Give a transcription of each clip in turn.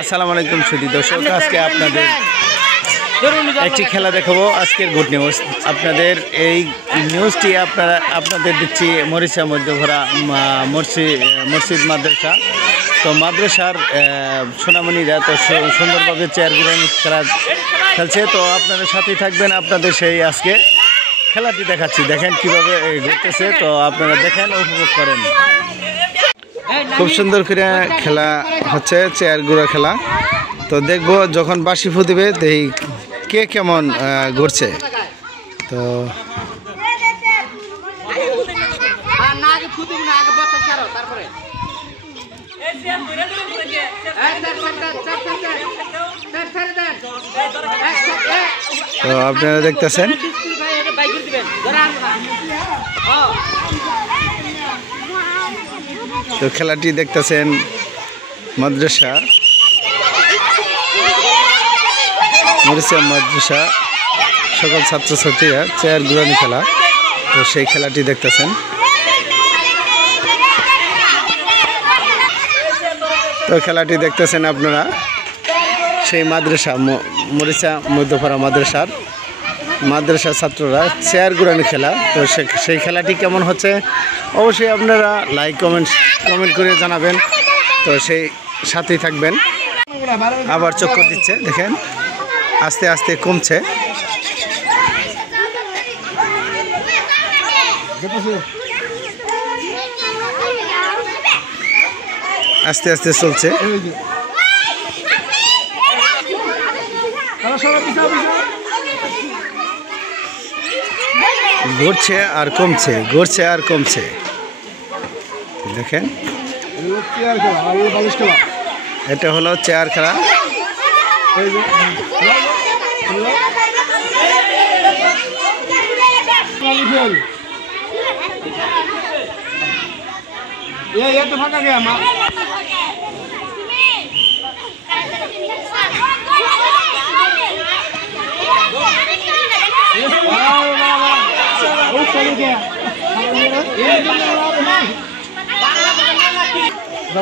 আসসালামু আলাইকুম সুধী দর্শক, আজকে আপনাদের একটি খেলা দেখাবো। আজকের গুড নিউজ আপনাদের এই নিউজটি আপনাদের দিচ্ছি মরিচা মধ্যভরা মসজিদ মাদ্রাসা। তো মাদ্রাসার সোনামণিরা তো সুন্দরভাবে চেয়ার ঘুরানো খেলা খেলছে। তো আপনাদের সাথেই থাকবেন, আপনাদের সেই আজকে খেলাটি দেখাচ্ছি। দেখেন কিভাবে ঘুরতেছে, তো আপনারা দেখেন, উপভোগ করেন। খুব সুন্দর করে খেলা হচ্ছে, চেয়ার ঘুরা খেলা। তো দেখবো যখন বাঁশি ফুদিবে দেখি কে কেমন ঘুরছে। তো তো আপনারা দেখতেছেন, তো খেলাটি দেখতেছেন মাদ্রাসা মরিচা মাদ্রাসা সকল ছাত্রছাত্রীরা চেয়ার ঘুরানি খেলা। তো সেই খেলাটি দেখতেছেন। তো খেলাটি দেখতেছেন আপনারা সেই মাদ্রাসা মরিচা মধ্যপাড়া মাদ্রাসার ছাত্ররা চেয়ার ঘুরানি খেলা। তো সেই খেলাটি কেমন হচ্ছে অবশ্যই আপনারা লাইক কমেন্ট করে জানাবেন। তো সেই সাথেই থাকবেন। আবার চক্কর দিচ্ছে, দেখেন আস্তে আস্তে কমছে। আস্তে আস্তে চলছে, ঘুরছে আর কমছে, ঘুরছে আর কমছে। দেখেন এটা হলো চেয়ার খেলা।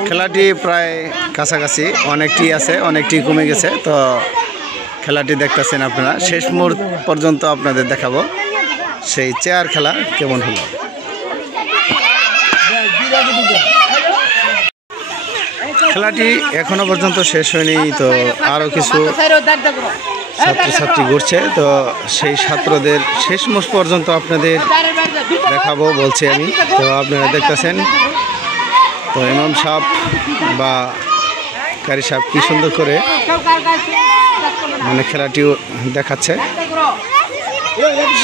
খেলাটি প্রায় কাছাকাছি, অনেকটি আছে, অনেকটি কমে গেছে। তো খেলাটি দেখতেছেন আপনারা, শেষ মুহূর্ত পর্যন্ত আপনাদের দেখাবো সেই চেয়ার খেলা কেমন হলো। খেলাটি এখনো পর্যন্ত শেষ হয়নি, তো আরও কিছু ছাত্রছাত্রী ঘুরছে। তো সেই ছাত্রদের শেষ মুহূর্ত পর্যন্ত আপনাদের দেখাবো বলছি আমি। তো আপনারা দেখতেছেন, তো ইমাম সাহেব বা কারি সাহেব কি সুন্দর করে মানে খেলাটিও দেখাচ্ছে।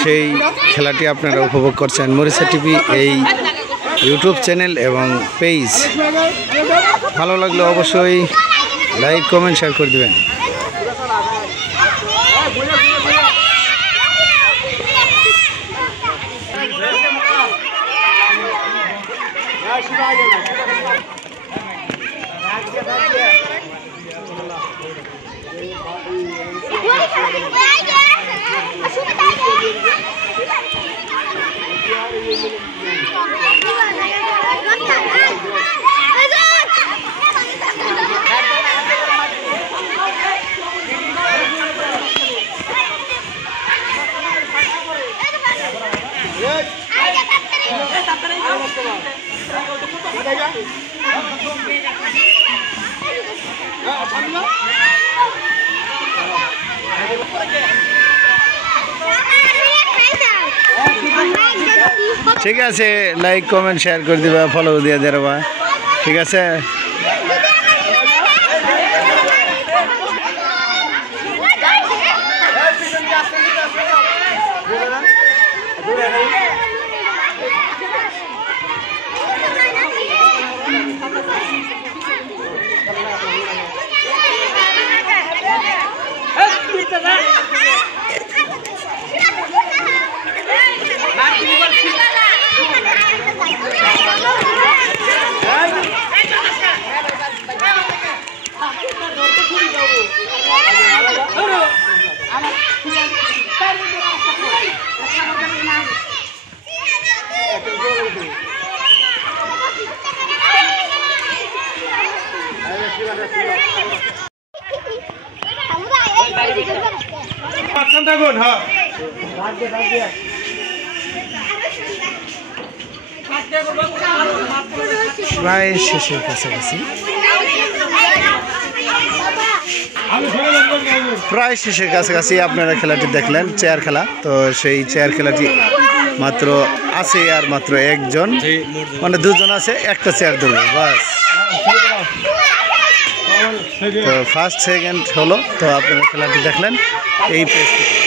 সেই খেলাটি আপনারা উপভোগ করছেন মরিচা টিভি এই ইউটিউব চ্যানেল এবং পেজ। ভালো লাগলে অবশ্যই লাইক কমেন্ট শেয়ার করে দেবেন। ঠিক আছে, লাইক কমেন্ট শেয়ার করে দিবা, ফলো দিয়ে দেবা। ঠিক আছে। থাকুন। হ্যাঁ প্রায় শেষের কাছাকাছি, প্রায় শেষের কাছাকাছি আপনারা খেলাটি দেখলেন, চেয়ার খেলা। তো সেই চেয়ার খেলাটি মাত্র আছে আর মাত্র একজন, মানে দুজন আছে, একটা চেয়ার ধরবে বাস। তো ফার্স্ট সেকেন্ড হলো। তো আপনারা খেলাটি দেখলেন এই পেজ থেকে।